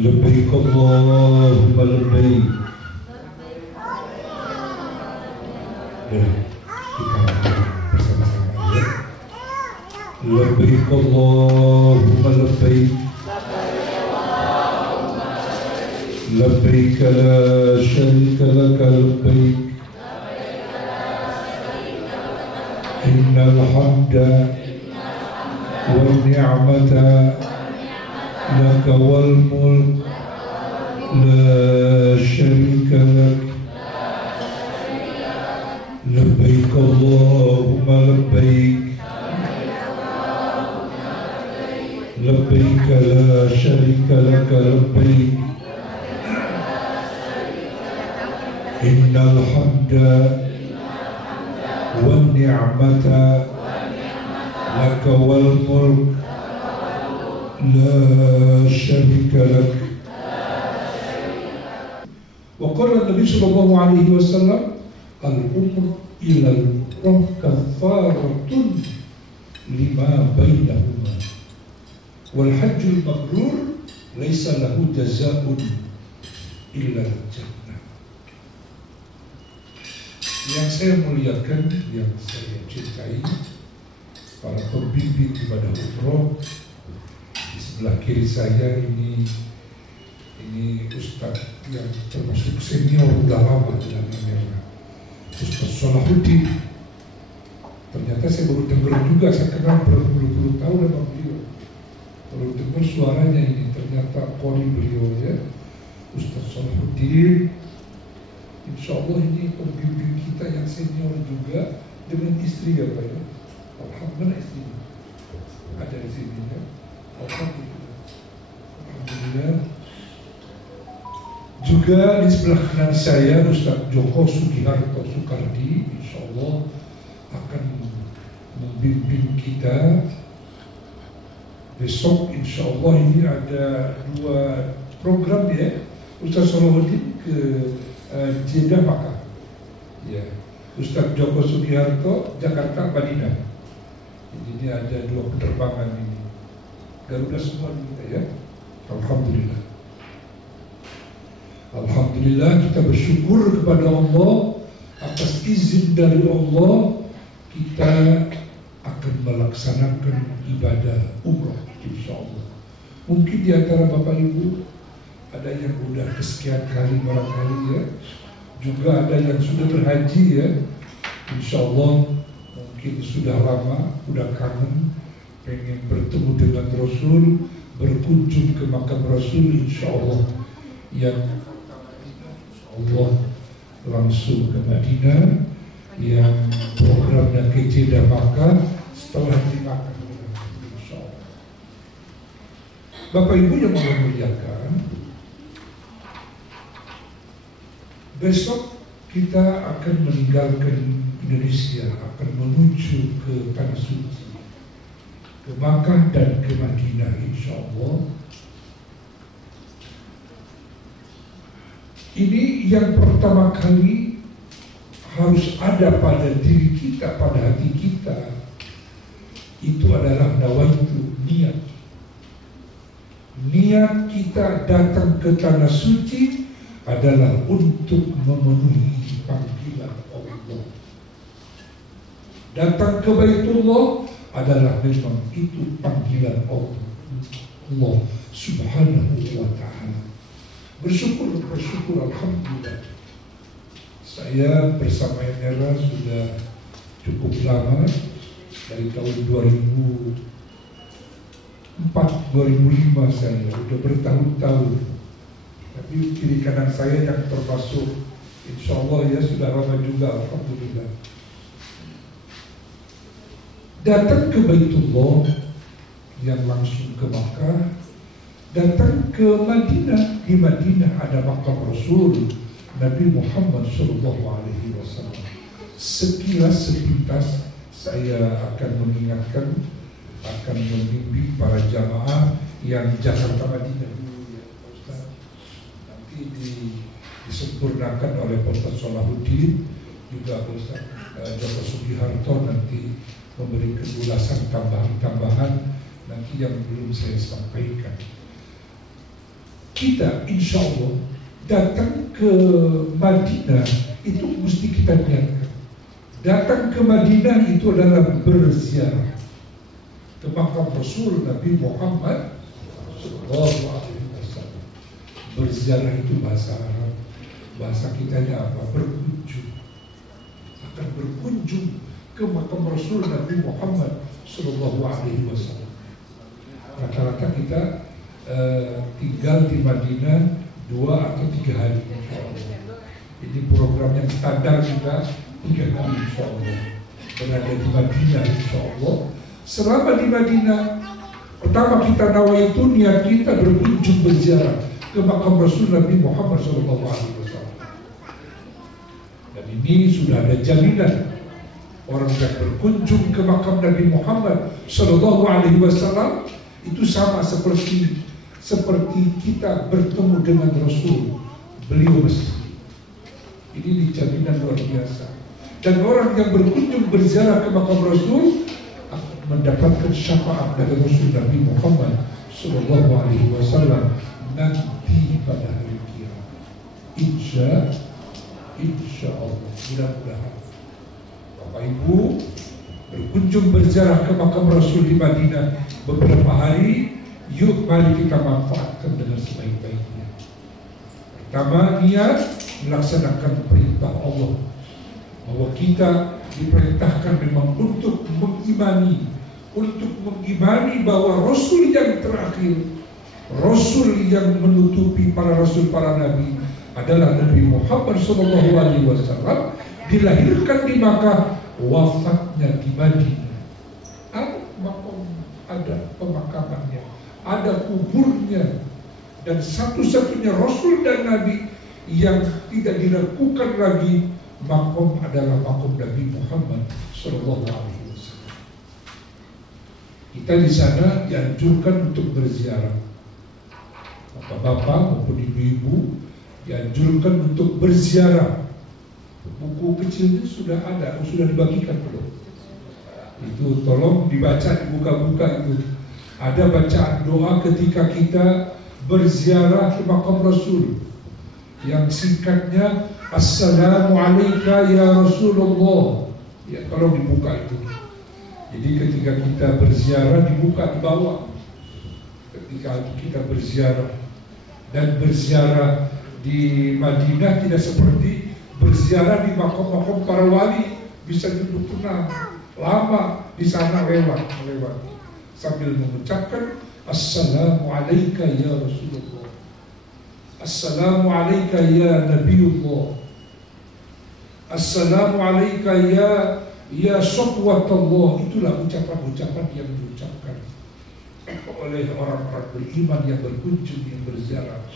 Labbaik Allahumma labbaik. Kita bersama-sama ya. Labbaik Allahumma labbaik. Labbaik la syarika laka labbaik. Innal hamda wal ni'mata laka wal mulk la syarika lak. Labbaik Allahumma labbaik. Labbaik la syarika laka labbaik. Innal hamda wan ni'mata laka wal mulk la syarika lak. Wa qala Nabi sallallahu alaihi wasallam al-umr ila al-umrah kafaratun lima bainahuma wal hajjul mabrur laisa lahu jazaa'un illa al-jannah. Yang saya muliakan, yang saya cintai, para pembimbing ibadah umroh. Di sebelah kiri saya ini Ustaz yang termasuk senior udah lama dalam ini, Ustaz Salahuddin. Ternyata saya baru dengar juga, saya kenal berpuluh-puluh tahun sama beliau. Baru dengar suaranya ini, ternyata qori beliau ya, Ustaz Salahuddin. Insya Allah ini pembimbing kita yang senior juga, dengan istri ya Pak ya. Alhamdulillah istrinya ada di sini ya. Alhamdulillah. Juga di sebelah kanan saya Ustaz Joko Sugiharto Soekardi, insya Allah akan membimbing kita. Besok insya Allah ini ada 2 program ya. Ustaz Salahuddin ke Jeddah Makkah ya. Ustaz Joko Sugiharto Jakarta Madinah. Jadi ada 2 penerbangan ini. Garuda semua kita ya. Alhamdulillah. Alhamdulillah, kita bersyukur kepada Allah atas izin dari Allah kita akan melaksanakan ibadah umrah insyaallah. Mungkin di antara Bapak Ibu ada yang udah kesekian kali barangkali ya. Juga ada yang sudah berhaji ya. Insyaallah mungkin sudah lama, udah kangen, pengen bertemu dengan Rasul, berkunjung ke makam Rasul insyaallah. Yang Allah langsung ke Madinah, yang programnya ke Jeddah Makkah setelah di Makkah insyaallah. Bapak Ibu yang memuliakan, besok kita akan meninggalkan Indonesia, akan menuju ke Tanah Suci, ke Makkah dan ke Madinah insyaallah. Ini yang pertama kali harus ada pada diri kita, pada hati kita, itu adalah nawaitu, niat. Niat kita datang ke Tanah Suci adalah untuk memenuhi panggilan Allah. Datang ke Baitullah adalah memang itu panggilan Allah Subhanahu wa ta'ala. Bersyukur alhamdulillah. Saya bersama Emera sudah cukup lama, dari tahun 2004-2005 saya sudah bertahun-tahun. Tapi kiri kanan saya yang termasuk insya Allah ya sudah lama juga alhamdulillah. Datang ke Baitullah yang langsung ke Makkah, datang ke Madinah. Di Madinah ada makam Rasul Nabi Muhammad SAW. Sekilas sepintas saya akan mengingatkan, akan membimbing para jamaah yang Jakarta Madinah dulu ya Ustaz. Nanti disempurnakan oleh Ustaz Salahuddin, juga Ustaz Joko Sugiharto nanti memberikan ulasan tambahan-tambahan nanti yang belum saya sampaikan. kita insya Allah datang ke Madinah itu mesti kita niatkan. Datang ke Madinah itu adalah berziarah ke makam Rasul Nabi Muhammad Sallallahu Alaihi Wasallam. Berziarah itu bahasa Arab, bahasa kitanya apa? Berkunjung. Akan berkunjung ke makam Rasul Nabi Muhammad Sallallahu Alaihi Wasallam. Rata-rata kita tinggal di Madinah 2 atau 3 hari insya Allah. Ini program yang standar kita 3 hari insya Allah berada di Madinah insya Allah. Selama di Madinah, pertama kita nawaitu niat kita berkunjung berziarah ke makam Rasul Nabi Muhammad SAW. Dan ini sudah ada jaminan orang yang berkunjung ke makam Nabi Muhammad SAW itu sama seperti kita bertemu dengan Rasul, beliau masih. Ini jaminan luar biasa. Dan orang yang berkunjung berziarah ke makam Rasul akan mendapatkan syafaat dari Rasul Nabi Muhammad Sallallahu Alaihi Wasallam nanti pada hari kiamat. Insya Allah, mudah-mudahan Bapak Ibu berkunjung berziarah ke makam Rasul di Madinah beberapa hari. Yuk mari kita manfaatkan dengan sebaik-baiknya. Pertama, niat melaksanakan perintah Allah, bahwa kita diperintahkan memang untuk mengimani bahwa Rasul yang terakhir, Rasul yang menutupi para Rasul, para Nabi adalah Nabi Muhammad SAW, dilahirkan di Makkah, wafatnya di Madinah. Ada pemakamannya, ada kuburnya, dan satu-satunya Rasul dan Nabi yang tidak diragukan lagi makom adalah makom Nabi Muhammad Sallallahu Alaihi Wasallam. Kita di sana dianjurkan untuk berziarah. Bapak-bapak maupun ibu-ibu dianjurkan untuk berziarah. Buku kecilnya sudah ada, sudah dibagikan belum? Itu tolong dibaca, dibuka-buka itu. Ada bacaan doa ketika kita berziarah ke makam Rasul yang singkatnya Assalamu alayka ya Rasulullah. Ya, tolong dibuka itu. Jadi ketika kita berziarah dibuka di bawah. Ketika kita berziarah, dan berziarah di Madinah tidak seperti berziarah di makam-makam para wali, bisa duduk tenang lama di sana lewat sambil mengucapkan Assalamu alayka ya Rasulullah, Assalamu alayka ya Nabiullah, Assalamu alayka ya Sofwatullah. Itulah ucapan-ucapan yang diucapkan oleh orang-orang beriman yang berkunjung, yang berziarah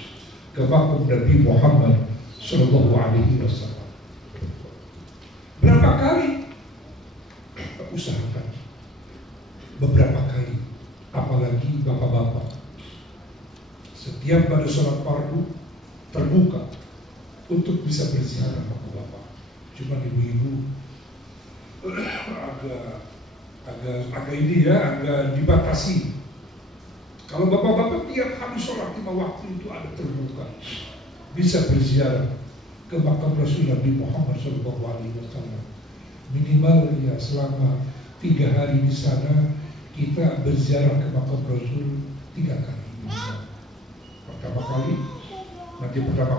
ke makam Nabi Muhammad Sallallahu Alaihi Wasallam. Berapa kali? Usahakan beberapa kali, apalagi bapak-bapak. Setiap pada sholat fardu terbuka untuk bisa berziarah bapak-bapak. Cuma ibu-ibu agak ini ya, agak dibatasi. Kalau bapak-bapak tiap hari sholat 5 waktu itu ada terbuka, bisa berziarah ke makam Rasul Nabi Muhammad SAW. Minimal ya selama 3 hari di sana kita berziarah ke makam Rasul 3 kali. Pertama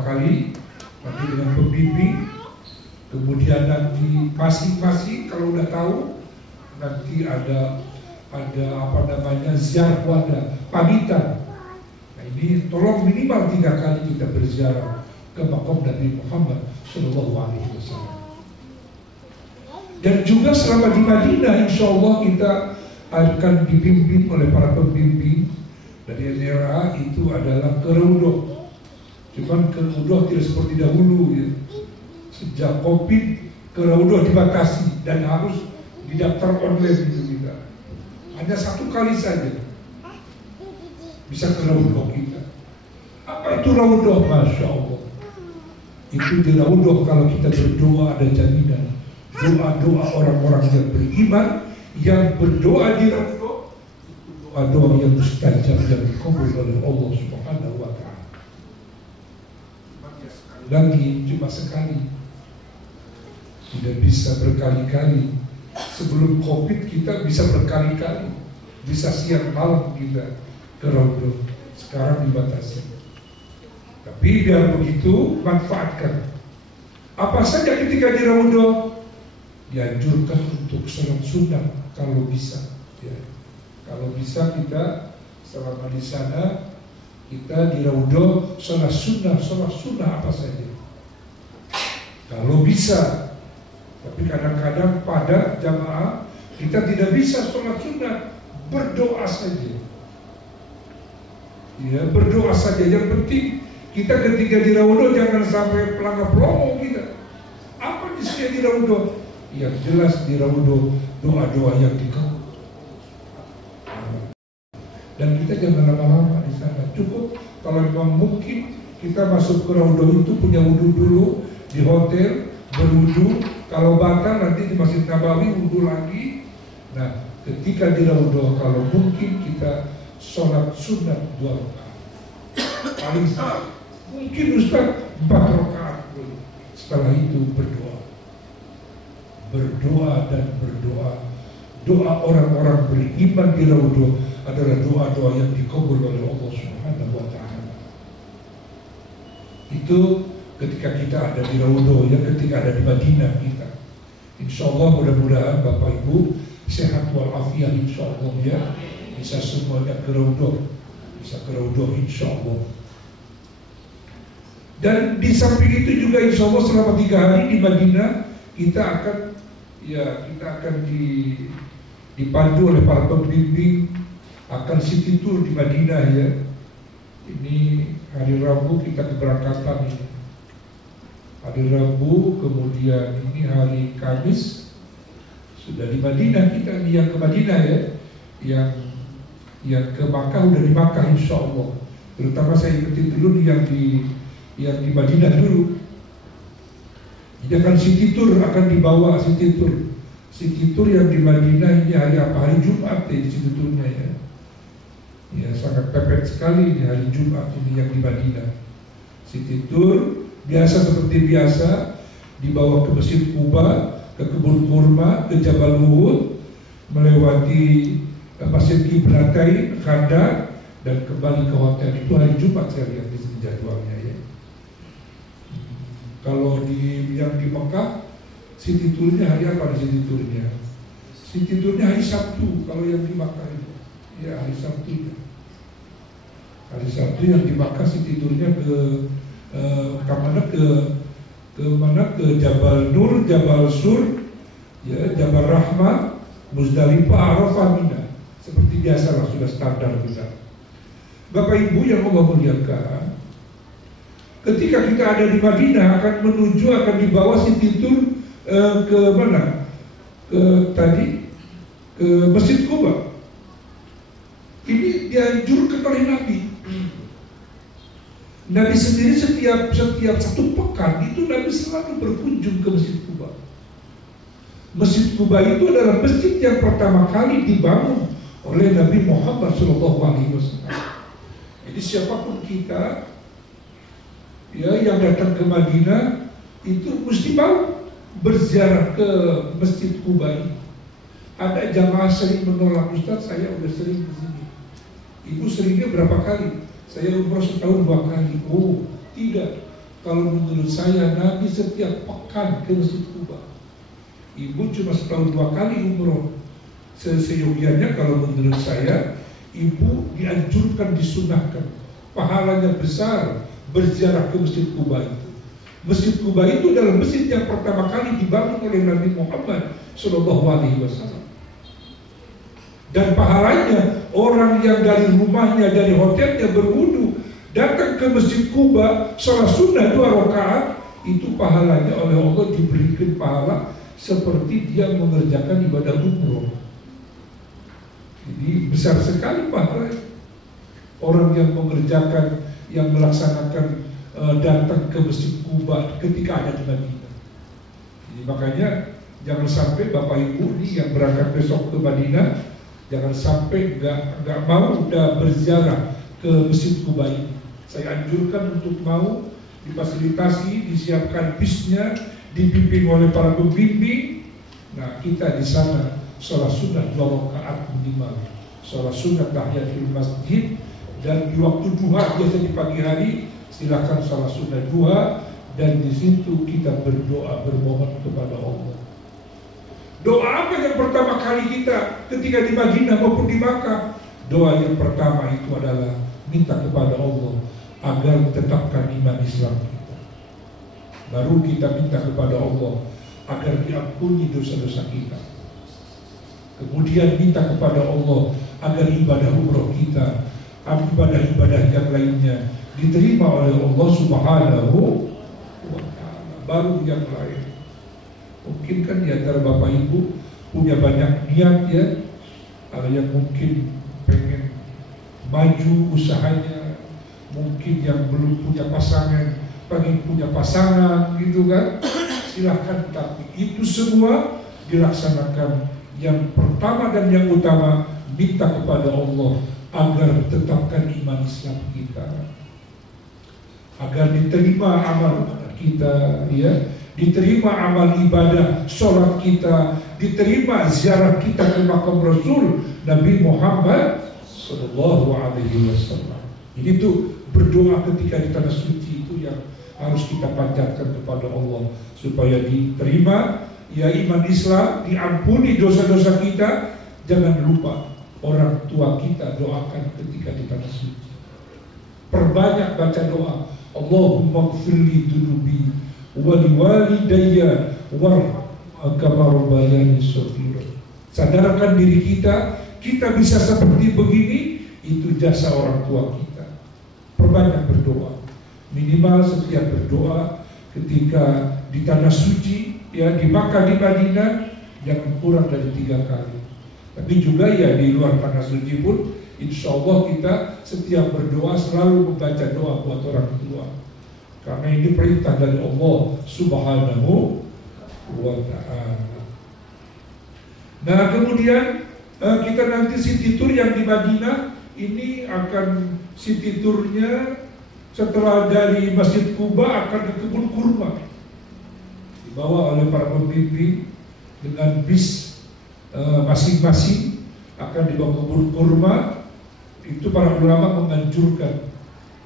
kali nanti dengan pembimbing, kemudian nanti masing-masing kalau udah tahu nanti ada apa namanya ziarah wada, pamitan. Nah ini tolong minimal 3 kali kita berziarah ke makam Nabi Muhammad Sallallahu Alaihi Wasallam. Dan juga selama di Madinah, insya Allah kita akan dipimpin oleh para pembimbing dari NRA. Itu adalah ke Raudhah. Cuman ke Raudhah tidak seperti dahulu ya. Sejak Covid ke Raudhah dibatasi dan harus didaftar online itu kita. Hanya 1 kali saja bisa ke Raudhah kita. Apa itu Raudhah? Masya Allah. Itu di Raudhah kalau kita berdoa ada jaminan. Doa-doa orang-orang yang beriman yang berdoa di Raudhah, doa-doa yang mustajab yang dikabul oleh Allah Subhanahu wa Ta'ala. lagi cuma sekali, tidak bisa berkali-kali. Sebelum COVID kita bisa berkali-kali, bisa siang malam kita ke Raudhah. Sekarang dibatasi. Tapi biar begitu, manfaatkan. Apa saja ketika di Raudhah, dianjurkan untuk sholat sunnah kalau bisa. Ya. Kalau bisa kita selama di sana, kita di Raudhah sholat sunnah apa saja. Kalau bisa. Tapi kadang-kadang pada jamaah kita tidak bisa sholat sunnah, berdoa saja. Ya, berdoa saja. Yang penting kita ketika di Raudhah jangan sampai pelanggar-pelongo kita. Apa isinya di Raudhah? Yang jelas di Raudhah doa-doa yang dikabul. Dan kita jangan lama-lama di sana. Cukup kalau memang mungkin kita masuk ke Raudhah itu punya wudhu dulu di hotel, berwudhu. Kalau batal nanti di Masjid Nabawi wudhu lagi. Nah, ketika di Raudhah kalau mungkin kita sholat sunat 2 rakaat. Paling sedikit. Mungkin Ustaz 4 rakaat. Setelah itu berdoa. Berdoa dan berdoa. Doa orang-orang beriman di Raudhah adalah doa-doa yang dikabul oleh Allah Subhanahu wa Ta'ala. Itu ketika kita ada di Raudhah, ya, ketika ada di Madinah kita. Insya Allah mudah-mudahan Bapak Ibu sehat walafiat insya Allah, ya, bisa semuanya ke Raudhah, bisa ke Raudhah insya Allah. Dan di samping itu juga insya Allah selama 3 hari di Madinah kita akan dipandu oleh para pembimbing, akan city tour di Madinah, ya. Ini hari Rabu kita keberangkatan ini. Hari Rabu, kemudian ini hari Kamis sudah di Madinah kita, yang ke Madinah, ya, yang ke Makkah udah di Makkah insya Allah. Terutama saya ikuti dulu yang di Madinah dulu. Jadi akan city tour, akan dibawa city tour yang di Madinah ini hari apa? Hari Jumat ya, di city tournya, ya. Ya, sangat pepet sekali ini hari Jumat ini yang di Madinah. City tour biasa seperti biasa, dibawa ke Masjid Quba, ke kebun kurma, ke Jabal Uhud, melewati Masjid Qiblatain, Khandaq, dan kembali ke hotel. Itu hari Jumat saya lihat di sini jadwalnya, ya. Kalau yang di Mekah, city tournya hari apa di city tournya? City tournya hari Sabtu. Kalau yang di Mekah itu, ya, hari Sabtu. Hari Sabtu yang di Mekah city tournya ke Jabal Nur, Jabal Sur, ya, Jabal Rahmah, Muzdalifah, Arafah, Mina. Seperti biasa lah, sudah standar kita. Bapak Ibu yang Allah muliakan, ketika kita ada di Madinah akan dibawa city tour ke mana? Ke Masjid Quba. Ini dianjurkan oleh Nabi. Nabi sendiri setiap 1 pekan itu Nabi selalu berkunjung ke Masjid Quba. Masjid Quba itu adalah masjid yang pertama kali dibangun oleh Nabi Muhammad SAW. Jadi siapapun kita, ya, yang datang ke Madinah itu mesti mau berziarah ke Masjid Quba ini. Ada jamaah sering menolak, Ustaz saya udah sering di sini. Ibu seringnya berapa kali? Saya umroh setahun 2 kali. Oh, tidak. Kalau menurut saya Nabi setiap pekan ke Masjid Quba. Ibu cuma setahun 2 kali umroh. Seyogianya kalau menurut saya, ibu dianjurkan, disunahkan. Pahalanya besar berziarah ke Masjid Quba itu. Masjid Quba itu adalah masjid yang pertama kali dibangun oleh Nabi Muhammad SAW. Dan pahalanya orang yang dari rumahnya, dari hotelnya berwudu datang ke Masjid Quba, sholat sunnah 2 rakaat, itu pahalanya oleh Allah diberikan pahala seperti dia mengerjakan ibadah umroh. Jadi besar sekali pahala orang yang mengerjakan, yang melaksanakan datang ke Masjid Quba ketika ada di Madinah. Jadi makanya jangan sampai Bapak Ibu nih yang berangkat besok ke Madinah, jangan sampai nggak mau udah berziarah ke Masjid Quba ini. Saya anjurkan untuk mau difasilitasi, disiapkan bisnya, dibimbing oleh para pembimbing. Nah, kita di sana sholat sunnah 2 rakaat minimal, sholat sunnah tahiyatul masjid, dan di waktu duha biasa di pagi hari silakan sholat sunnah 2, dan di situ kita berdoa, bermohon kepada Allah. Doa apa yang pertama kali kita ketika di Madinah maupun di Makkah? Doa yang pertama itu adalah minta kepada Allah agar tetapkan iman Islam kita. Baru kita minta kepada Allah agar diampuni dosa-dosa kita. Kemudian minta kepada Allah agar ibadah umroh kita, ibadah-ibadah yang lainnya diterima oleh Allah Subhanahu wa ta'ala. Baru yang lain. Mungkin kan di antara Bapak Ibu punya banyak niat ya. Ada yang mungkin pengen maju usahanya, mungkin yang belum punya pasangan pengen punya pasangan gitu kan. Silahkan, tapi itu semua dilaksanakan. Yang pertama dan yang utama, minta kepada Allah agar tetapkan iman Islam kita, agar diterima amal kita, ya, diterima amal ibadah sholat kita, diterima ziarah kita ke makam Rasul Nabi Muhammad Sallallahu Alaihi Wasallam. Ini tuh berdoa ketika di tanah suci itu yang harus kita panjatkan kepada Allah supaya diterima ya iman Islam, diampuni dosa-dosa kita. Jangan lupa orang tua kita doakan ketika di tanah suci. Perbanyak baca doa, Allahumma gfirli dunubi wali walidayya warhamkama rabbayani shaghira. Sadarkan diri kita, kita bisa seperti begini, itu jasa orang tua kita. Perbanyak berdoa, minimal setiap berdoa ketika di tanah suci, ya di Makkah, di Madinah, jangan kurang dari 3 kali. Tapi juga ya di luar tanah suci pun, insya Allah kita setiap berdoa selalu membaca doa buat orang tua. Karena ini perintah dari Allah Subhanahu wa ta'ala. Nah kemudian kita nanti city tour yang di Madinah ini akan city tournya setelah dari Masjid Quba akan ke kebun kurma, dibawa oleh para pembimbing dengan bis masing-masing akan dibawa ke kebun kurma. Itu para ulama menganjurkan,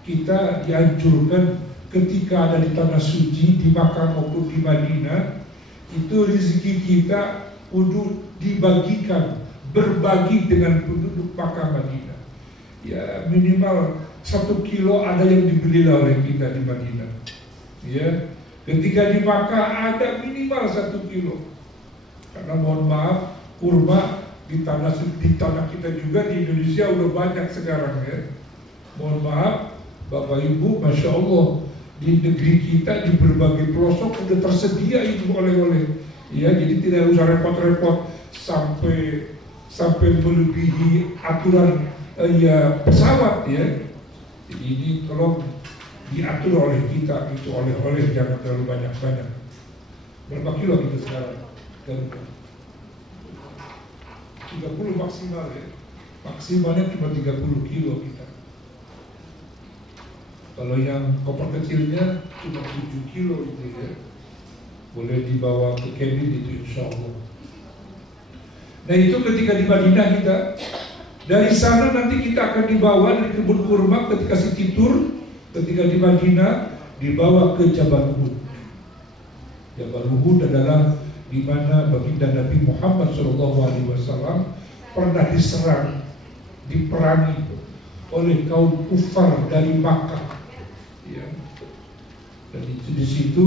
kita dianjurkan ketika ada di tanah suci di Makkah maupun di Madinah, itu rezeki kita untuk dibagikan, berbagi dengan penduduk Makkah Madinah. Ya minimal 1 kilo ada yang dibeli oleh kita di Madinah. Ya, ketika di Makkah ada minimal 1 kilo. Karena mohon maaf, kurma di tanah kita juga di Indonesia udah banyak sekarang ya. Mohon maaf, Bapak Ibu, Masya Allah, di negeri kita di berbagai pelosok udah tersedia itu oleh-oleh. Ya, jadi tidak usah repot-repot sampai melebihi aturan ya pesawat ya. Jadi ini tolong diatur oleh kita, itu oleh-oleh jangan terlalu banyak-banyak. Berapa kilo kita sekarang? 30 maksimal ya. Maksimalnya cuma 30 kilo kita. Kalau yang koper kecilnya cuma 7 kilo itu ya. Boleh dibawa ke cabin itu insya Allah. Nah itu ketika di Madinah kita. Dari sana nanti kita akan dibawa dari kebun kurma ketika city tour. Ketika di Madinah dibawa ke Jabal Uhud. Jabal Uhud adalah di mana baginda Nabi Muhammad SAW pernah diserang, diperangi oleh kaum kufar dari Makkah. Ya. Dan itu di situ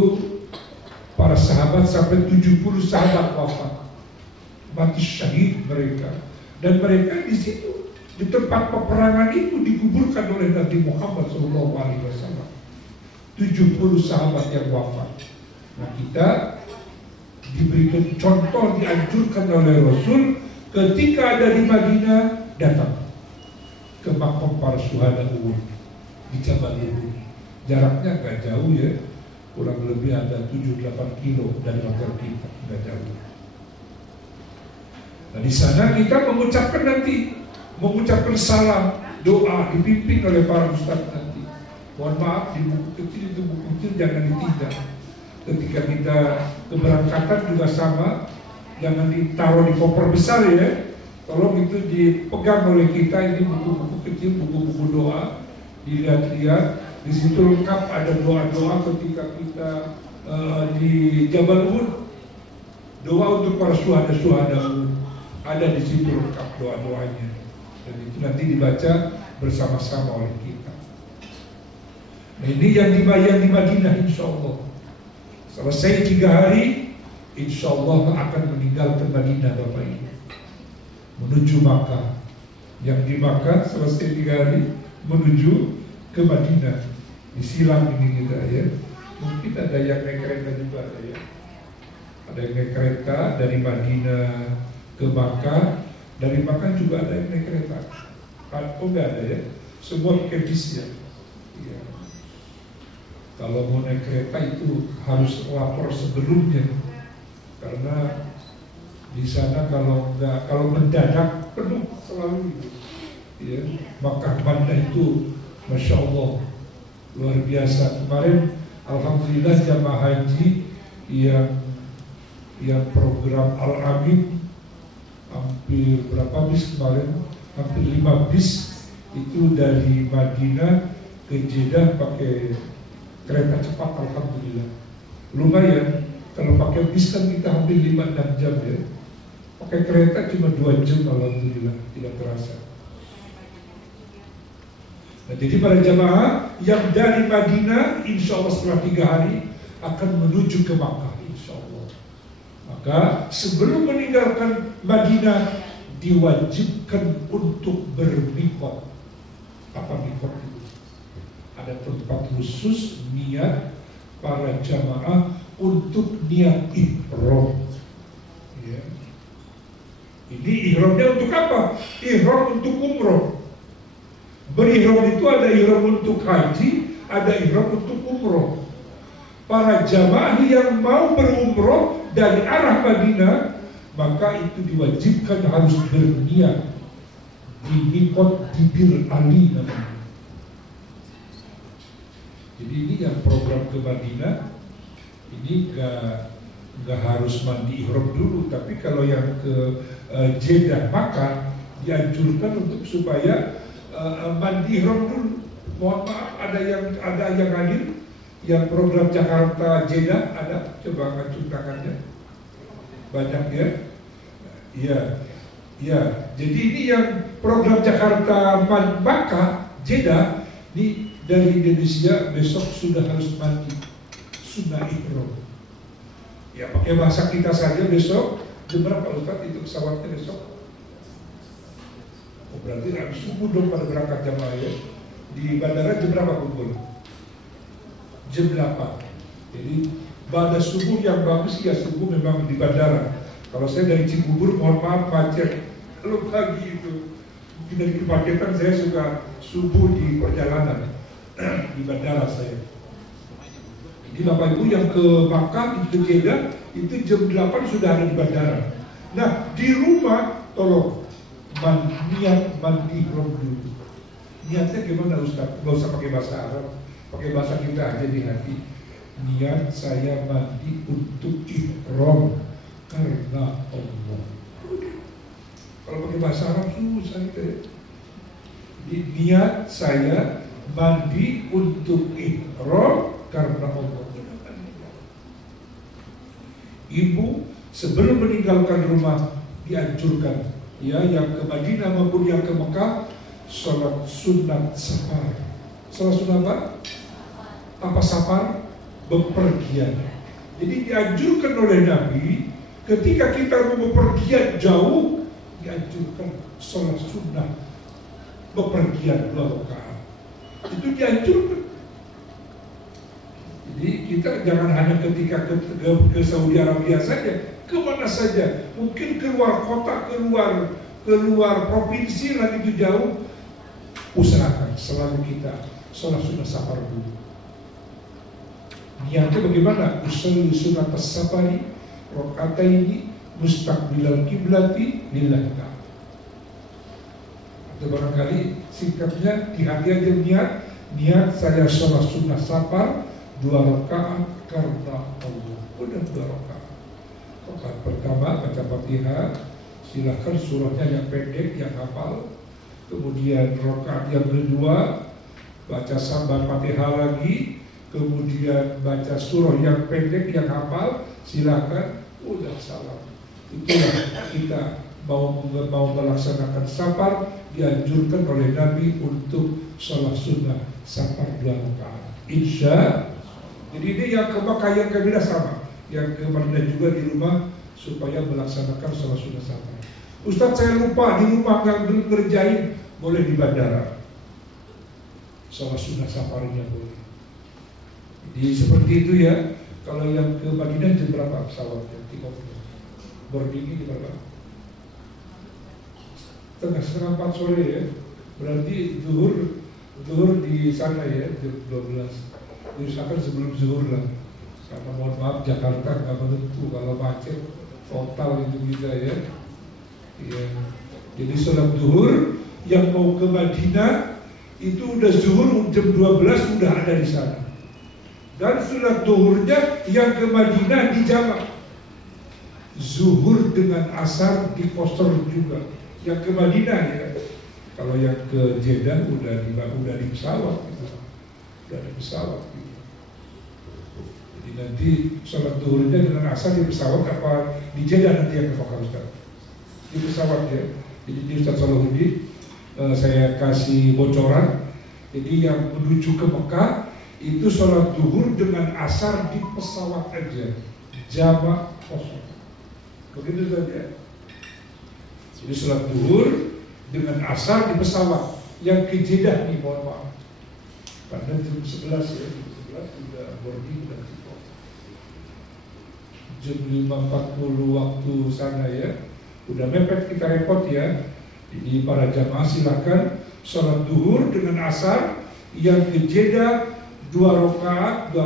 para sahabat sampai 70 sahabat wafat, mati syahid mereka. Dan mereka di situ di tempat peperangan itu dikuburkan oleh Nabi Muhammad SAW. 70 sahabat yang wafat. Nah kita diberikan contoh, dianjurkan oleh Rasul ketika ada di Madinah datang ke makam para syuhada Uhud di Jabal Uhud. Jaraknya nggak jauh ya, kurang lebih ada 7-8 kilo dari hotel kita, nggak jauh. Nah di sana kita mengucapkan salam, doa dipimpin oleh para ustaz nanti. Mohon maaf, di buku kecil itu buku kecil jangan ditinggal. Ketika kita keberangkatan juga sama, jangan ditaruh di koper besar ya. Tolong itu dipegang oleh kita, ini buku-buku kecil, buku-buku doa, dilihat-lihat. Di situ lengkap ada doa-doa ketika kita di Jabal Uhud. Doa untuk para syuhada ada di situ lengkap doa-doanya. Dan itu nanti dibaca bersama-sama oleh kita. Nah, ini yang di Madinah, insya Allah. Selesai 3 hari, insya Allah akan meninggalkan Madinah Bapak Ibu, menuju Makkah. Yang di Makkah selesai 3 hari menuju ke Madinah. Disilang ini kita ya. Mungkin ada yang naik kereta juga ya. Ada yang naik kereta dari Madinah ke Makkah, dari Makkah juga ada yang naik kereta. Oh enggak ada ya, semua pakai bis ya. Ya. Kalau mau naik kereta itu harus lapor sebelumnya, karena di sana kalau mendadak penuh selalu itu. Ya. Makkah Madinah itu, masya Allah, luar biasa. Kemarin alhamdulillah jamaah haji yang program Al-Amin hampir berapa bis kemarin, hampir 5 bis itu dari Madinah ke Jeddah pakai kereta cepat, alhamdulillah. Lumayan, kalau pakai bis kan kita hampir 5-6 jam ya. Pakai kereta cuma 2 jam, alhamdulillah, tidak terasa. Nah, jadi para jamaah yang dari Madinah, insya Allah setelah 3 hari akan menuju ke Makkah, insya Allah. Maka sebelum meninggalkan Madinah diwajibkan untuk bermikot. Apa mikot itu? Ada tempat khusus niat para jamaah untuk niat ihram. Ya. Ini ihramnya untuk apa? Ihram untuk umroh. Berihram itu ada ihram untuk haji, ada ihram untuk umroh. Para jamaah yang mau berumroh dari arah Madinah, maka itu diwajibkan harus berniat di mikot di Bir Ali namanya. Jadi ini yang program ke Madinah ini nggak harus mandi ihram dulu, tapi kalau yang ke Jeddah Makkah dianjurkan untuk supaya mandi ihram dulu. Mohon maaf, ada yang hadir yang program Jakarta Jeddah ada, coba ngacung tangannya. Banyak ya. Iya. Jadi ini yang program Jakarta Makkah Jeddah ini dari Indonesia besok sudah harus mandi sunnah ihram. Ya pakai bahasa kita saja besok. Jam berapa Ustaz itu pesawatnya besok? Oh, berarti habis subuh dong pada berangkat jamaah ya. Di bandara jam berapa kumpul? Jam 8. Jadi pada subuh yang bagus ya subuh memang di bandara. Kalau saya dari Cibubur, mohon maaf macet. Kalau pagi itu mungkin dari kemacetan saya suka subuh di perjalanan di bandara saya. Jadi Bapak Ibu yang ke Makkah, ke Jeddah itu jam 8 sudah ada di bandara. Nah di rumah tolong niat mandi ihram dulu. Niatnya gimana Ustaz? Gak usah pakai bahasa Arab, pakai bahasa kita aja di hati. Niat saya mandi untuk ihram karena Allah. Kalau pakai bahasa Arab susah gitu. Niat saya mandi untuk ihram karena Allah. Ibu sebelum meninggalkan rumah dianjurkan ya, yang ke Madinah maupun yang ke Mekah, sholat sunat safar. Sholat sunat apa? Apa safar? Bepergian. Jadi dianjurkan oleh Nabi ketika kita mau bepergian jauh, dianjurkan sholat sunnah bepergian 2 rakaat. Itu dianjurkan. Jadi kita jangan hanya ketika ke Saudi Arabia saja, kemana saja. Mungkin keluar kota, keluar provinsi lagi itu jauh, usahakan selalu kita sholat sunnah safar dulu. Niatnya bagaimana? Usolli sunat as-safari rakaataini mustaqbilal kiblati lillahi ta'ala. Atau barangkali singkatnya di hati aja niat niat saya sholat sunnah safar 2 rakaat karena Allah. Udah 2 rakaat. Rakaat pertama baca Fatihah, silahkan surahnya yang pendek, yang hafal. Kemudian rakaat yang kedua baca sambal Fatihah lagi, kemudian baca surah yang pendek, yang hafal, silahkan. Udah salam. Itulah kita mau melaksanakan safar, dianjurkan oleh Nabi untuk sholat sunnah safar 2 rakaat. Insya. Jadi ini yang ke Makkah yang kami sama, yang ke Madinah juga di rumah supaya melaksanakan sholat sunnah safar. Ustadz saya lupa di rumah nggak ngerjain, boleh di bandara. Sholat sunnah safarnya boleh. Jadi seperti itu ya. Kalau yang ke Madinah jam berapa pesawatnya? Boardingnya di berapa? Setengah 4 sore ya. Berarti zuhur di sana ya, jam 12. Diusahakan sebelum zuhur lah. Karena mohon maaf Jakarta nggak menentu, kalau macet total itu bisa ya. Ya. Jadi sholat zuhur yang mau ke Madinah itu udah zuhur jam 12 udah ada di sana. Dan sholat zuhurnya yang ke Madinah dijamak. Zuhur dengan asar di poster juga. Yang ke Madinah ya. Kalau yang ke Jeddah udah di pesawat gitu. Udah di pesawat gitu. Jadi nanti sholat zuhurnya dengan asar di pesawat apa di Jeddah nanti yang ke Mekah Ustaz? Di pesawat ya. Jadi di Ustaz Salahuddin saya kasih bocoran. Jadi yang menuju ke Mekah itu sholat zuhur dengan asar di pesawat aja, jamak kosong. Begitu saja. Jadi sholat zuhur dengan asar di pesawat. Yang ke Jeddah nih mohon maaf. Karena jam 11 ya, jam 11 sudah boarding dan tiba. Jam 5.40 waktu sana ya. Udah mepet kita repot ya. Jadi para jamaah silakan sholat zuhur dengan asar, yang ke Jeddah 2 rakaat,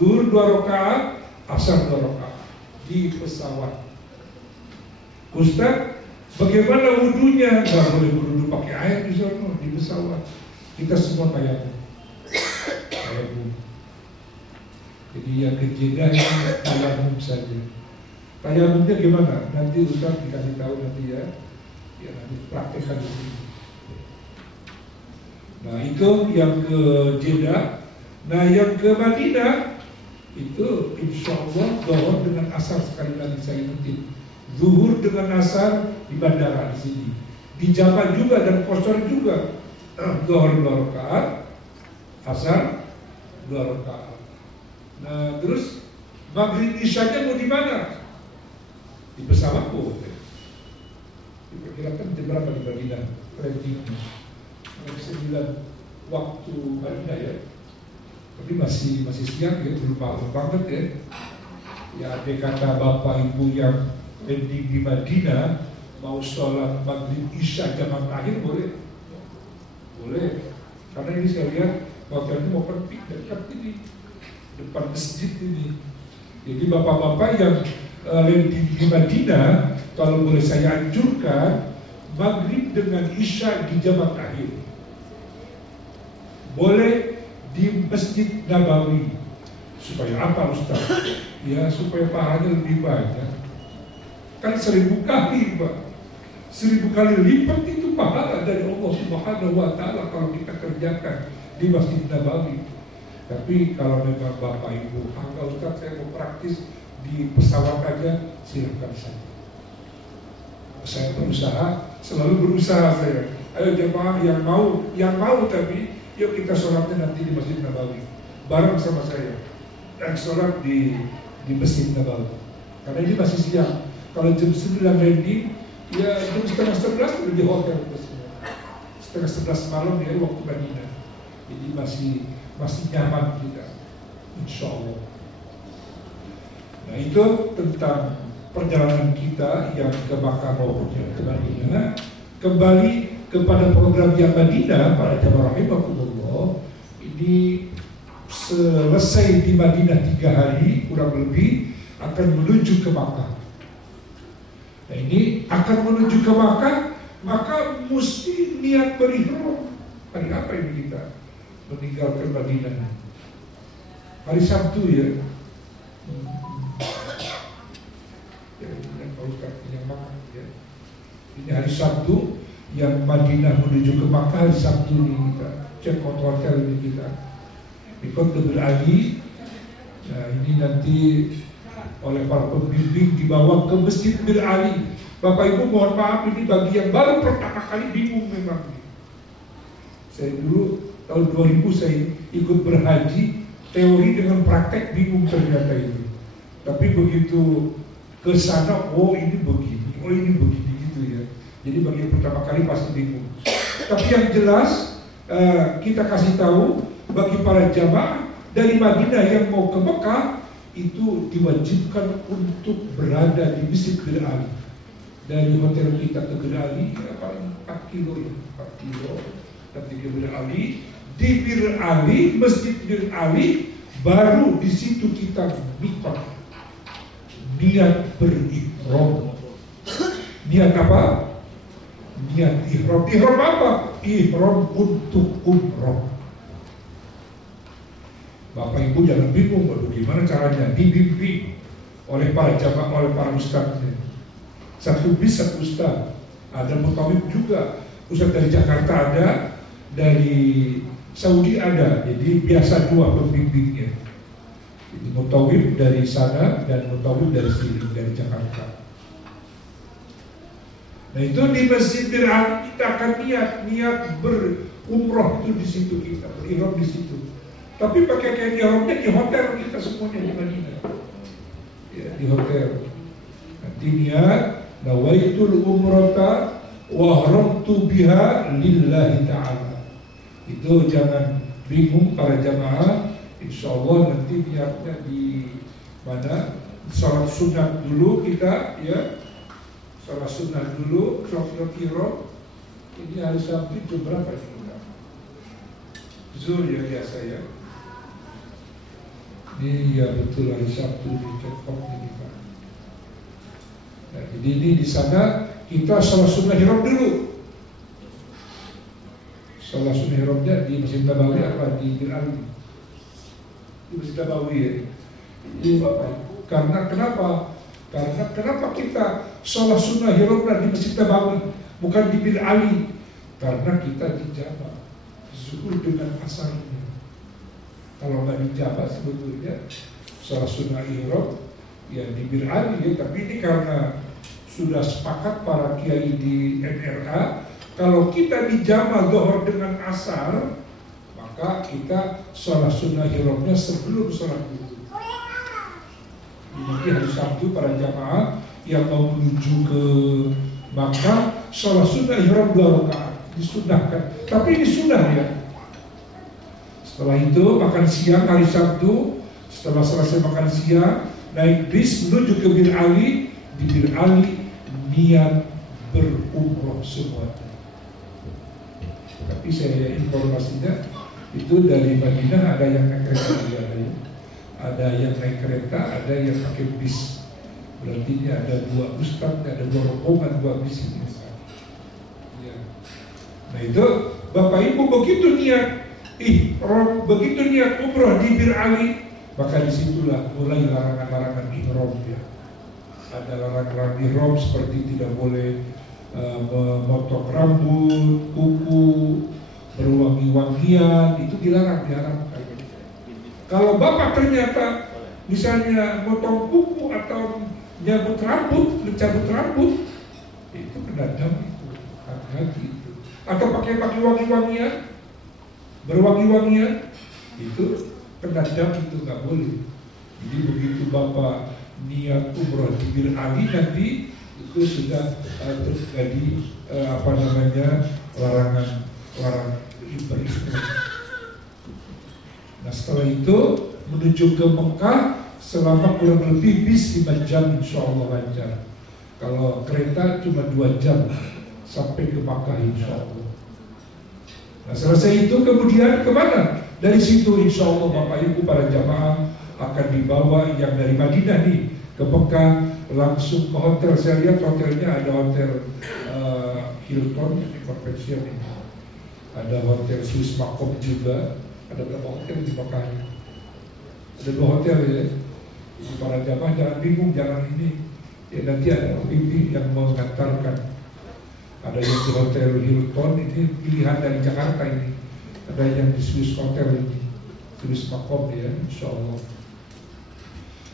zuhur 2 rakaat, asar 2 rakaat di pesawat. Ustaz, bagaimana wudunya? Nggak boleh wudu pakai air di sana, di pesawat. Kita semua tayamum. Jadi yang ke Jeddah tayamum saja. Tayamumnya gimana? Nanti Ustaz dikasih tahu nanti ya. Ya nanti praktekkan di sini. Nah itu yang ke Jeddah. Nah yang ke Madinah itu insya Allah zuhur dengan asar, sekali lagi saya ingetin, zuhur dengan asar di bandara di sini, di Jawa juga dan Kosor juga. Zuhur 2 rakaat, asar 2 rakaat. Nah terus maghrib isyanya mau di mana? Di pesawat boleh. Diperkirakan jam berapa di Madinah? Ratingnya 9 waktu Madinah ya. Tapi masih siang ya, belum malam banget ya. Ya ada kata bapak ibu yang landing di Madinah mau sholat maghrib isya jamak akhir boleh. Boleh. Karena ini saya lihat hotelnya mau pergi dekat ini, depan masjid ini. Jadi bapak-bapak yang landing di Madinah, kalau boleh saya anjurkan maghrib dengan isya di jamak akhir. Boleh di Masjid Nabawi. Supaya apa Ustaz? Ya supaya pahalanya lebih banyak. Kan 1000 kali Pak, 1000 kali lipat itu pahala dari Allah Subhanahu wa Ta'ala kalau kita kerjakan di Masjid Nabawi. Tapi kalau memang Bapak Ibu, enggak Ustaz saya mau praktis di pesawat aja, silakan saja. Saya berusaha, selalu berusaha saya. Ayo jemaah yang mau tapi yuk kita sholatnya nanti di Masjid Nabawi bareng sama saya dan sholat di Masjid Nabawi. Karena ini masih siang. Kalau jam 9 landing, ya jam setengah 11 udah di hotel. Setengah 11 malam ya waktu Madinah. Jadi masih nyaman kita, insya Allah. Nah itu tentang perjalanan kita yang ke Makkah maupun ke Madinah. Kembali kepada program yang Madinah, para jamaah rahimakumullah, ini selesai di Madinah 3 hari kurang lebih akan menuju ke Makkah. Nah ini akan menuju ke Makkah, maka mesti niat berihram. Hari apa ini kita? meninggalkan Madinah. Hari Sabtu ya. Ya, ini Pak Ustaz yang makan ya. Ini hari Sabtu yang Madinah menuju ke Makkah. Hari Sabtu ini kita cek hotel ini kita ikut ke Ali. Nah ini nanti oleh para pembimbing dibawa ke Masjid Bir Ali. Bapak Ibu mohon maaf, ini bagi yang baru pertama kali bingung memang. Saya dulu tahun 2000 saya ikut berhaji, teori dengan praktek bingung ternyata itu. Tapi begitu ke sana, oh ini begini, oh ini begini gitu ya. Jadi bagi yang pertama kali pasti bingung. Tapi yang jelas kita kasih tahu bagi para jamaah dari Madinah yang mau ke Mekah itu diwajibkan untuk berada di Masjid Bir Ali. Dari hotel kita ke Bir Ali ya paling 4 kilo ya, 4 kilo. Nanti ke Bir Ali, di Bir Ali, Masjid Bir Ali, baru di situ kita mikot, niat berihram. Niat apa? Niat ihram. Ihram apa? Ihram untuk umroh. Bapak Ibu jangan bingung, waduh gimana caranya? Dibimbing oleh para jamaah, oleh para ustadznya. Satu bis, satu ustadz. Ada mutawib juga. Ustadz dari Jakarta ada, dari Saudi ada. Jadi biasa dua pembimbingnya. Jadi mutawib dari sana dan mutawib dari sini, dari Jakarta. Nah itu di Masjid Bir Ali kita akan niat berumroh itu di situ kita, berihram di situ. Tapi pakai kain ihramnya di hotel kita semuanya di Madinah. Ya, di hotel. Nanti niat nawaitul umrata wa haramtu biha lillahi ta'ala. Itu jangan bingung para jamaah. Insyaallah nanti niatnya di mana? Salat sunat dulu kita ya. Salat sunat dulu, sholat ihram. Ini hari Sabtu itu berapa ini? Zuhur ya biasa ya. Ini ya betul hari Sabtu di Cekok ini Pak. Nah, jadi ini di sana kita salat sunnah ihram dulu. Salat sunnah ihramnya di Masjid Nabawi apa di Bir Ali? Di Masjid Nabawi ya. Ini Bapak. Karena kenapa kita salat sunnah ihramnya di Masjid Nabawi bukan di Bir Ali? Karena kita dijamak zuhur dengan asarnya. Kalau nggak dijabat sebetulnya salat sunnah ihram ya di Bir Ali ya, tapi ini karena sudah sepakat para kiai di NRA kalau kita dijama zuhur dengan asar maka kita salat sunnah ihramnya sebelum salat zuhur. Jadi hari Sabtu para jamaah yang mau menuju ke Makkah salat sunnah ihram 2 rakaat disunahkan, tapi ini sunnah ya. Setelah itu makan siang hari Sabtu, setelah selesai makan siang naik bis menuju ke Bir Ali. Di Bir Ali niat berumroh semua. Tapi saya informasinya itu dari Madinah ada yang naik kereta juga, ada yang naik kereta, ada yang pakai bis. Berarti ini ada 2 ustadz, ada 2 rombongan, 2 bis ini. Ya. Nah itu Bapak Ibu begitu niat begitu niat umroh di Bir Ali, maka disitulah mulai larangan-larangan ihram ya. Ada larangan ihram seperti tidak boleh memotong rambut, kuku, berwangi-wangian, itu dilarang. Kalau Bapak ternyata misalnya motong kuku atau mencabut rambut, itu kena dam itu, hati-hati itu. Atau pakai wangi-wangian, berwangi-wangian itu kena dam, itu nggak boleh. Jadi begitu Bapak niat umroh di Bir Ali nanti itu sudah terjadi larangan berikhram. Nah setelah itu menuju ke Mekah selama kurang lebih bis 5 jam insyaallah lancar. Kalau kereta cuma 2 jam sampai ke Mekah insyaallah. Nah selesai itu kemudian kemana? Dari situ insya Allah Bapak Ibu para jamaah akan dibawa yang dari Madinah nih ke Mekah langsung ke hotel. Saya lihat hotelnya ada hotel Hilton Convention ini. Ada hotel Swiss Makom juga. Ada berapa hotel di Mekah? Ada 2 hotel ya. Jadi para jamaah jangan bingung, jangan ini. Ya nanti ada pemimpin yang mengantarkan. Ada yang di Hotel Hilton, ini pilihan dari Jakarta ini. Ada yang di Swiss Hotel ini, Swiss Makom ya, insya Allah.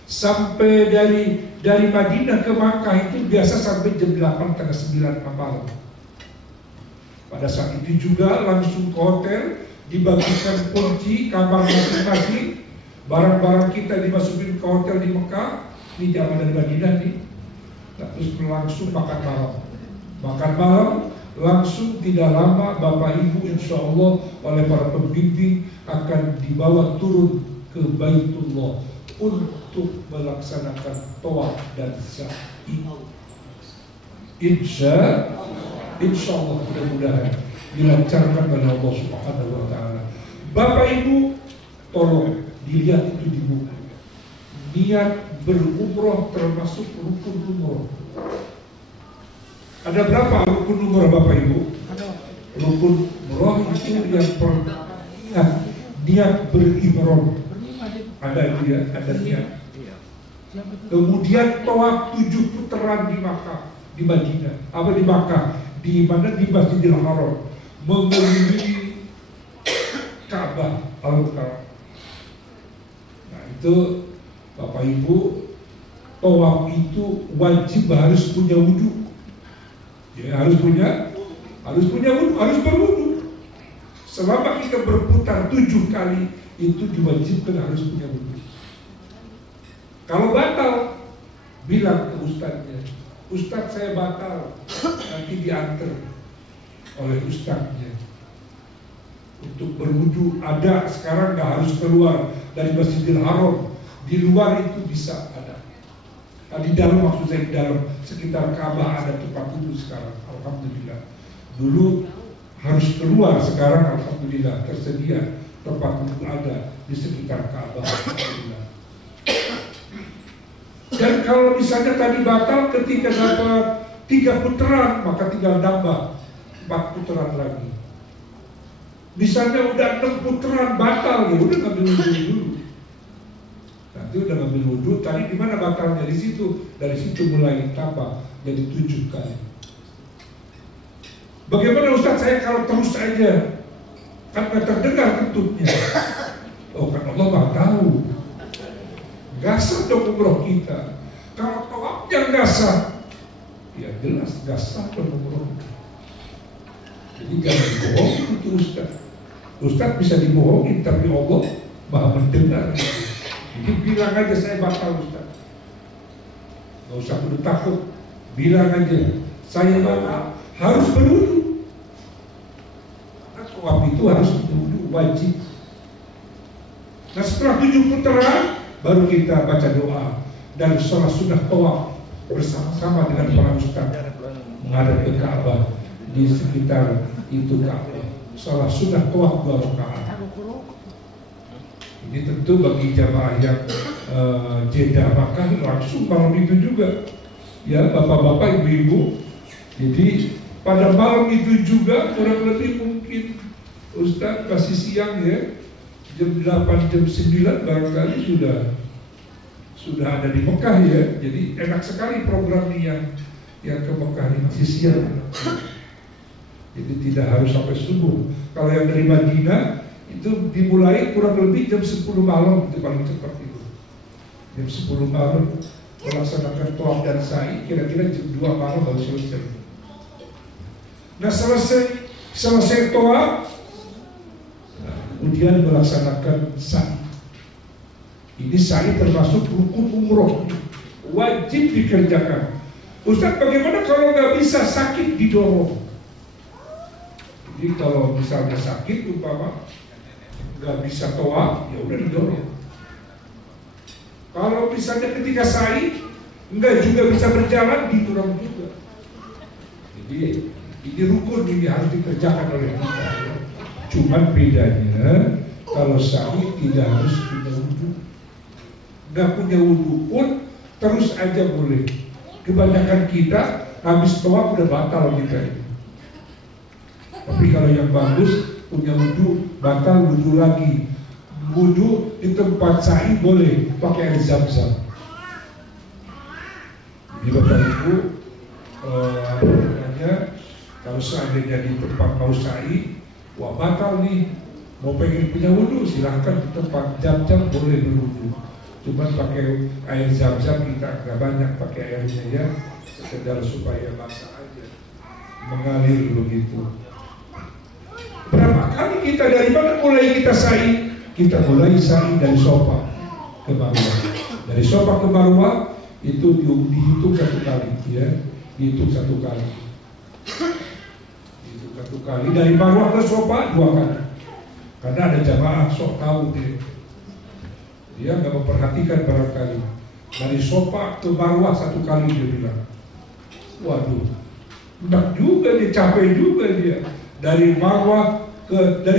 Sampai dari Madinah ke Makkah itu biasa sampai jam 8 tengah 9 malam. Pada saat itu juga langsung ke hotel, dibagikan kunci kamar masing-masing, barang-barang kita dimasukin ke hotel di Mekah, ini zaman dari Madinah nih. Terus langsung makan malam. Makan malam langsung tidak lama Bapak Ibu insya Allah oleh para pembimbing akan dibawa turun ke Baitullah untuk melaksanakan tawaf dan sa'i. Insya Allah mudah-mudahan dilancarkan oleh Allah Subhanahu wa Ta'ala. Bapak Ibu tolong dilihat itu di buku. Niat berumroh termasuk rukun umroh. Ada berapa rukun umroh Bapak Ibu? Rukun umroh itu yang pertama niat berimroh. Ada dia, ada niat. Kemudian tawaf 7 putaran di Makkah, di Madinah, apa di Makkah, di mana di Masjidil Haram, mengelilingi Ka'bah Al-Karam. Nah itu Bapak Ibu, tawaf itu wajib harus punya wudu. Ya, harus punya wudu, harus berwudu. Selama kita berputar 7 kali itu diwajibkan harus punya wudu. Kalau batal, bilang ke ustadznya, Ustadz saya batal, nanti diantar oleh ustadznya untuk berwudu. Ada sekarang nggak harus keluar dari Masjidil Haram, di luar itu bisa ada. Nah, di dalam maksud saya di dalam sekitar Ka'bah ada tempat wudu sekarang, alhamdulillah. Dulu harus keluar, sekarang alhamdulillah tersedia tempat wudu ada di sekitar Ka'bah, alhamdulillah. Dan kalau misalnya tadi batal ketika dapat 3 putaran, maka tinggal nambah 4 putaran lagi. Misalnya udah 6 putaran batal, ya udah ngambil wudu dulu. Nanti udah ngambil wudu, tadi di mana batalnya? Dari situ mulai tambah jadi 7 kali. Bagaimana Ustaz saya kalau terus aja? Kan gak terdengar kentutnya. Oh kan Allah Maha tahu. Gak sah dong umroh kita. Kalau tawafnya gak sah, ya jelas gak sah dong umroh. Jadi jangan dibohongin itu Ustaz. Ustaz bisa dibohongin, tapi Allah Maha mendengar. Jadi bilang aja saya batal Ustaz. Gak usah perlu takut. Bilang aja saya batal, harus berwudu. Nah, tawaf itu harus berwudu, wajib. Nah setelah 7 putaran baru kita baca doa dan sholat sunnah tawaf bersama-sama dengan para ustaz menghadap ke Ka'bah di sekitar itu Ka'bah. Sholat sunnah tawaf 2 rakaat. Ini tentu bagi jamaah yang Jeddah Makkah langsung malam itu juga, ya bapak-bapak, ibu-ibu. Jadi pada malam itu juga kurang lebih mungkin Ustaz masih siang ya, jam 8, jam 9 barangkali sudah ada di Mekah ya. Jadi enak sekali program ini yang ke Mekah ini masih siang. Jadi tidak harus sampai subuh. Kalau yang dari Madinah itu dimulai kurang lebih jam 10 malam, itu paling cepat itu. Jam 10 malam melaksanakan tawaf dan sa'i, kira-kira jam 2 malam baru selesai. Nah selesai tawaf, kemudian melaksanakan sa'i. Ini sa'i termasuk rukun umroh, wajib dikerjakan. Ustaz bagaimana kalau nggak bisa, sakit, didorong? Jadi kalau misalnya sakit umpama nggak bisa tawaf, ya udah didorong. Kalau misalnya ketika sa'i nggak juga bisa berjalan, didorong juga. Jadi ini rukun, ini harus dikerjakan oleh kita. Cuman bedanya kalau sa'i tidak harus punya wudu. Nggak punya wudu pun terus aja boleh. Kebanyakan kita habis tawaf udah batal kita ini. Tapi kalau yang bagus punya wudhu, batal wudhu lagi. Wudhu di tempat sa'i boleh pakai air zam-zam. Jadi Bapak Ibu, kalau seandainya di tempat mau sa'i, wah batal nih, mau pengen punya wudhu silahkan di tempat zam-zam boleh berwudhu. Cuman pakai air zam-zam kita nggak banyak pakai airnya ya, sekedar supaya basah aja, mengalir begitu. Berapa kali kita dari mana mulai kita sa'i? Kita mulai sa'i dari Sofa ke Marwah. Dari Sofa ke Marwah itu dihitung 1 kali, ya, dihitung 1 kali. Dihitung 1 kali. Dari Marwah ke Sofa 2 kali. Karena ada jamaah sok tahu dia nggak memperhatikan barangkali. Dari Sofa ke Marwah 1 kali dia bilang. Waduh, enak juga dia, capek juga dia. Dari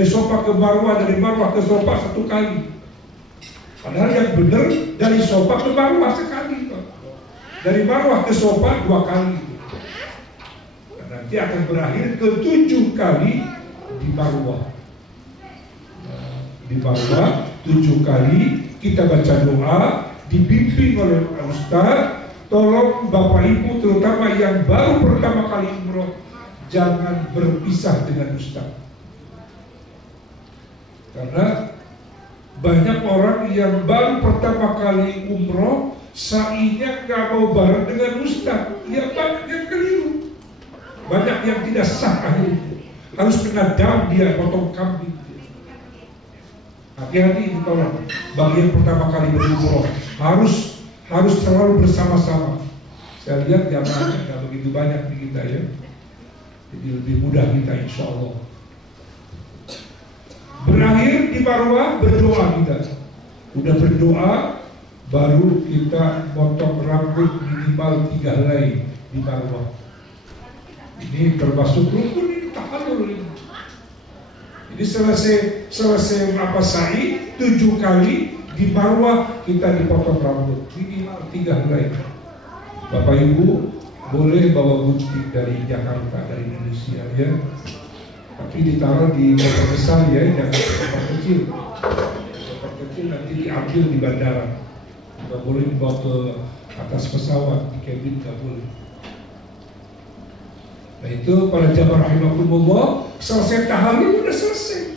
Sofa ke Marwah, dari Marwah ke Sofa 1 kali. Padahal yang benar dari Sofa ke Marwah sekali, dari Marwah ke Sofa 2 kali. Dan nanti akan berakhir ke 7 kali di Marwah. Di Marwah 7 kali kita baca doa, dibimbing oleh Ustaz. Tolong Bapak Ibu terutama yang baru pertama kali umroh, jangan berpisah dengan Ustaz. Karena banyak orang yang baru pertama kali umroh, sa'inya nggak mau bareng dengan Ustaz. Ya banyak yang keliru, banyak yang tidak sah akhirnya. Harus kena dam dia, potong kambing. Hati-hati ini tolong. Bagi yang pertama kali berumroh harus selalu bersama-sama. Saya lihat jamaahnya nggak begitu banyak di kita ya. Jadi lebih mudah kita insya Allah. Berakhir di Marwah berdoa kita. Udah berdoa baru kita potong rambut minimal 3 helai di Marwah. Ini termasuk rukun, ini tahallul ini. Jadi selesai apa sa'i 7 kali di Marwah kita dipotong rambut minimal 3 helai. Bapak Ibu boleh bawa gunting dari Jakarta, dari Indonesia ya, tapi ditaruh di koper besar ya, jangan koper kecil. Koper kecil nanti diambil di bandara, nggak boleh dibawa ke atas pesawat, di cabin nggak boleh. Nah itu para jamaah rahimakumullah, selesai tahallul udah selesai.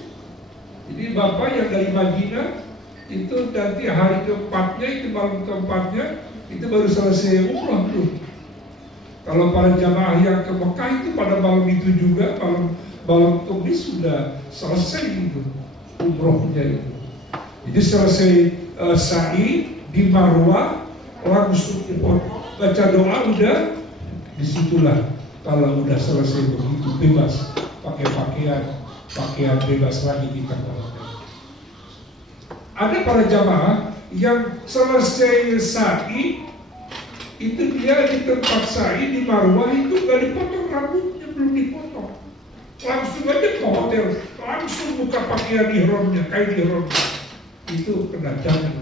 Jadi Bapak yang dari Madinah itu nanti hari keempatnya, itu malam keempatnya itu baru selesai umrah tuh. Kalau para jamaah yang ke Mekah itu pada malam itu juga, malam Kamis sudah selesai itu umrohnya itu. Jadi selesai sa'i di Marwah, langsung baca doa, udah disitulah. Kalau udah selesai begitu bebas, pakai pakaian bebas lagi kita pakai. Ada para jamaah yang selesai sa'i itu dia di tempat sa'i di Marwah itu gak dipotong rambutnya, belum dipotong, langsung aja ke hotel, langsung buka pakaian ihramnya, kain ihramnya, itu kena jangan.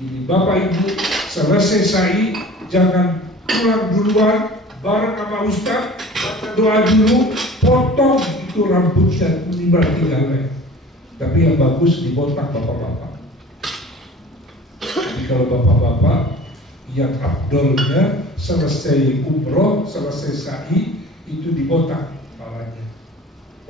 Jadi Bapak Ibu selesai sa'i jangan pulang duluan bareng sama Ustaz, baca doa dulu, potong itu rambutnya minimal 3 helai. Tapi yang bagus dibotak bapak-bapak. Jadi kalau bapak-bapak yang afdolnya selesai umroh, selesai sa'i itu dibotak pahalanya.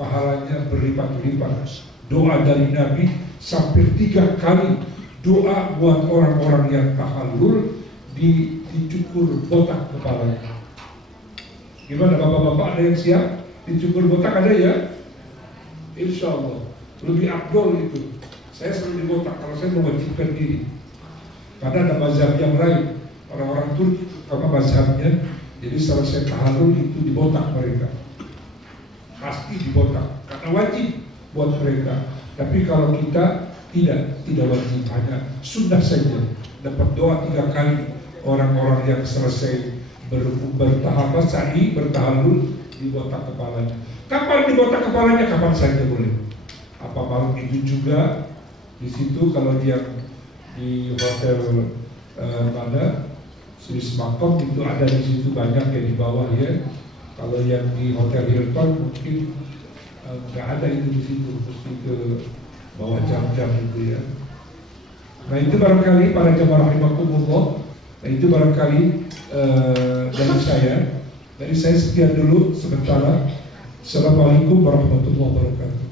Pahalanya berlipat-lipat. Doa dari Nabi sampai 3 kali doa buat orang-orang yang tahallul dicukur botak kepalanya. Gimana bapak-bapak, ada yang siap dicukur botak? Ada ya? Insya Allah lebih afdol itu. Saya selalu dibotak kalau saya mewajibkan diri. Karena ada mazhab yang lain, orang-orang Turki terutama mazhabnya, jadi selesai tahallul itu dibotak mereka, pasti dibotak karena wajib buat mereka. Tapi kalau kita tidak wajib, hanya sunnah saja. Dapat doa 3 kali orang-orang yang selesai bertahap sa'i, bertahallul, dibotak kepalanya. Kapan dibotak kepalanya? Kapan saja boleh. Apa malam itu juga di situ. Kalau dia di hotel mana Swiss Makom itu ada di situ banyak ya di bawah ya. Kalau yang di Hotel Hilton mungkin nggak ada itu di situ, mesti ke bawah jam-jam itu ya. Nah itu barangkali para jemaah rahimakumullah. Nah itu barangkali dari saya. Dari saya sekian dulu sementara. Assalamualaikum warahmatullahi wabarakatuh.